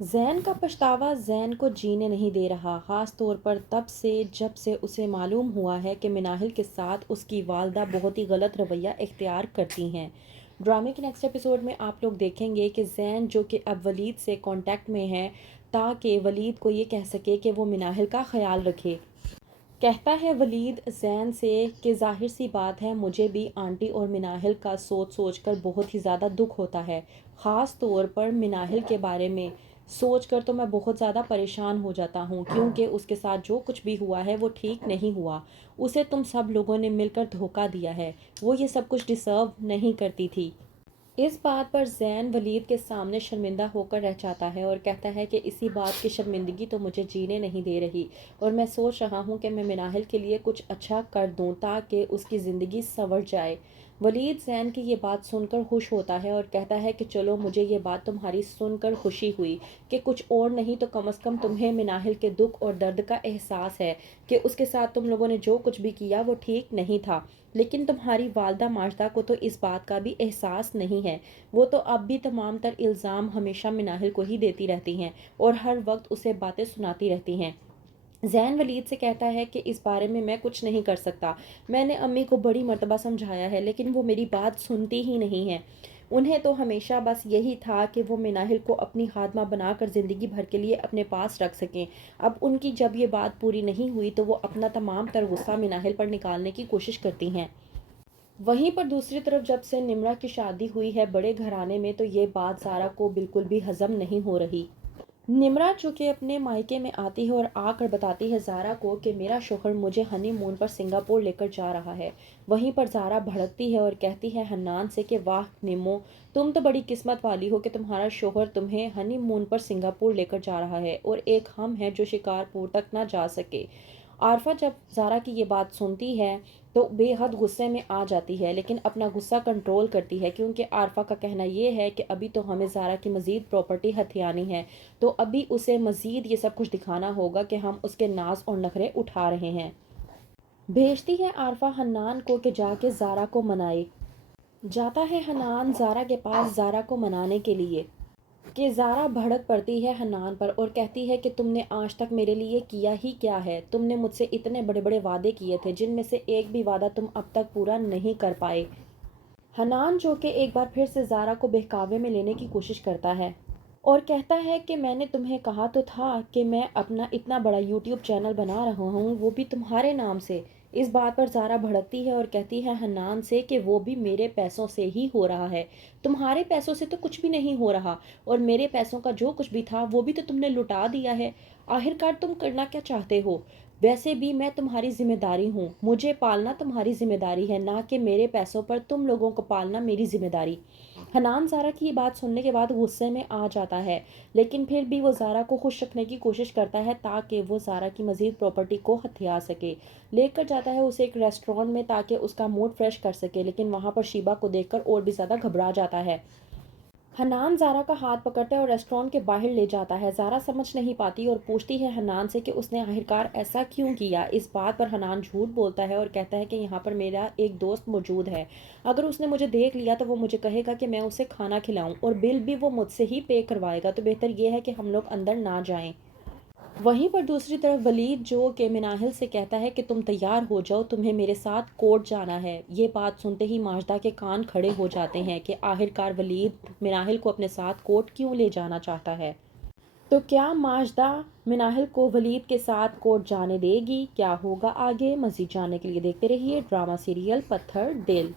زین کا پچھتاوا زین کو جینے نہیں دے رہا، خاص طور پر تب سے جب سے اسے معلوم ہوا ہے کہ مناہل کے ساتھ اس کی والدہ بہت ہی غلط رویہ اختیار کرتی ہیں۔ ڈرامے کے نیکسٹ ایپیسوڈ میں آپ لوگ دیکھیں گے کہ زین جو کہ اب ولید سے کانٹیکٹ میں ہے تاکہ ولید کو یہ کہہ سکے کہ وہ مناہل کا خیال رکھے۔ کہتا ہے ولید زین سے کہ ظاہر سی بات ہے، مجھے بھی آنٹی اور مناہل کا سوچ سوچ کر بہت ہی زیادہ دکھ ہوتا ہے، خاص طور پر مناہل کے بارے میں سوچ کر تو میں بہت زیادہ پریشان ہو جاتا ہوں، کیونکہ اس کے ساتھ جو کچھ بھی ہوا ہے وہ ٹھیک نہیں ہوا۔ اسے تم سب لوگوں نے مل کر دھوکہ دیا ہے، وہ یہ سب کچھ ڈیزرو نہیں کرتی تھی۔ اس بات پر زین ولید کے سامنے شرمندہ ہو کر رہ جاتا ہے اور کہتا ہے کہ اسی بات کی شرمندگی تو مجھے جینے نہیں دے رہی، اور میں سوچ رہا ہوں کہ میں مناہل کے لیے کچھ اچھا کر دوں تاکہ اس کی زندگی سنور جائے۔ ولید زین کی یہ بات سن کر خوش ہوتا ہے اور کہتا ہے کہ چلو، مجھے یہ بات تمہاری سن کر خوشی ہوئی کہ کچھ اور نہیں تو کم از کم تمہیں مناہل کے دکھ اور درد کا احساس ہے کہ اس کے ساتھ تم لوگوں نے جو کچھ بھی کیا وہ ٹھیک نہیں تھا، لیکن تمہاری والدہ ماجدہ کو تو اس بات کا بھی احساس نہیں ہے۔ وہ تو اب بھی تمام تر الزام ہمیشہ مناہل کو ہی دیتی رہتی ہیں اور ہر وقت اسے باتیں سناتی رہتی ہیں۔ زین ولید سے کہتا ہے کہ اس بارے میں کچھ نہیں کر سکتا، میں نے امی کو بڑی مرتبہ سمجھایا ہے لیکن وہ میری بات سنتی ہی نہیں ہیں۔ انہیں تو ہمیشہ بس یہی تھا کہ وہ مناہل کو اپنی خادمہ بنا کر زندگی بھر کے لیے اپنے پاس رکھ سکیں۔ اب ان کی جب یہ بات پوری نہیں ہوئی تو وہ اپنا تمام تر غصہ مناہل پر نکالنے کی کوشش کرتی ہیں۔ وہیں پر دوسری طرف جب سے نمرہ کی شادی ہوئی ہے بڑے گھرانے میں تو یہ بات زارا کو بالکل بھی ہضم نہیں ہو رہی۔ نمرہ جو کہ اپنے مائکے میں آتی ہے اور آ کر بتاتی ہے زارا کو کہ میرا شوہر مجھے ہنی مون پر سنگاپور لے کر جا رہا ہے۔ وہیں پر زارا بھڑکتی ہے اور کہتی ہے حنان سے کہ واہ نیمو، تم تو بڑی قسمت والی ہو کہ تمہارا شوہر تمہیں ہنی مون پر سنگاپور لے کر جا رہا ہے اور ایک ہم ہیں جو شکارپور تک نہ جا سکے۔ عارفہ جب زارا کی یہ بات سنتی ہے تو بے حد غصے میں آ جاتی ہے، لیکن اپنا غصہ کنٹرول کرتی ہے کیونکہ عارفہ کا کہنا یہ ہے کہ ابھی تو ہمیں زارا کی مزید پراپرٹی ہتھیانی ہے، تو ابھی اسے مزید یہ سب کچھ دکھانا ہوگا کہ ہم اس کے ناز اور نخرے اٹھا رہے ہیں۔ بھیجتی ہے عارفہ حنان کو کہ جا کے زارا کو منائے۔ جاتا ہے حنان زارا کے پاس زارا کو منانے کے لیے کہ زارا بھڑک پڑتی ہے حنان پر اور کہتی ہے کہ تم نے آج تک میرے لیے کیا ہی کیا ہے، تم نے مجھ سے اتنے بڑے بڑے وعدے کیے تھے جن میں سے ایک بھی وعدہ تم اب تک پورا نہیں کر پائے۔ حنان جو کہ ایک بار پھر سے زارا کو بہکاوے میں لینے کی کوشش کرتا ہے اور کہتا ہے کہ میں نے تمہیں کہا تو تھا کہ میں اپنا اتنا بڑا یوٹیوب چینل بنا رہا ہوں، وہ بھی تمہارے نام سے۔ اس بات پر زارا بھڑکتی ہے اور کہتی ہے حنان سے کہ وہ بھی میرے پیسوں سے ہی ہو رہا ہے، تمہارے پیسوں سے تو کچھ بھی نہیں ہو رہا، اور میرے پیسوں کا جو کچھ بھی تھا وہ بھی تو تم نے لٹا دیا ہے۔ آخر کار تم کرنا کیا چاہتے ہو؟ ویسے بھی میں تمہاری ذمہ داری ہوں، مجھے پالنا تمہاری ذمہ داری ہے، نہ کہ میرے پیسوں پر تم لوگوں کو پالنا میری ذمہ داری۔ حنان زارا کی یہ بات سننے کے بعد غصے میں آ جاتا ہے، لیکن پھر بھی وہ زارا کو خوش رکھنے کی کوشش کرتا ہے تاکہ وہ زارا کی مزید پراپرٹی کو ہتھیا سکے۔ لے کر جاتا ہے اسے ایک ریسٹورانٹ میں تاکہ اس کا موڈ فریش کر سکے، لیکن وہاں پر شیبا کو دیکھ کر اور بھی زیادہ گھبرا جاتا ہے۔ حنان زارا کا ہاتھ پکڑتا ہے اور ریسٹورانٹ کے باہر لے جاتا ہے۔ زارا سمجھ نہیں پاتی اور پوچھتی ہے حنان سے کہ اس نے آخرکار ایسا کیوں کیا۔ اس بات پر حنان جھوٹ بولتا ہے اور کہتا ہے کہ یہاں پر میرا ایک دوست موجود ہے، اگر اس نے مجھے دیکھ لیا تو وہ مجھے کہے گا کہ میں اسے کھانا کھلاؤں اور بل بھی وہ مجھ سے ہی پے کروائے گا، تو بہتر یہ ہے کہ ہم لوگ اندر نہ جائیں۔ وہیں پر دوسری طرف ولید جو کہ مناہل سے کہتا ہے کہ تم تیار ہو جاؤ، تمہیں میرے ساتھ کورٹ جانا ہے۔ یہ بات سنتے ہی ماجدہ کے کان کھڑے ہو جاتے ہیں کہ آخرکار ولید مناہل کو اپنے ساتھ کورٹ کیوں لے جانا چاہتا ہے۔ تو کیا ماجدہ مناہل کو ولید کے ساتھ کورٹ جانے دے گی؟ کیا ہوگا آگے؟ مزید جاننے کے لیے دیکھتے رہیے ڈرامہ سیریل پتھر دل۔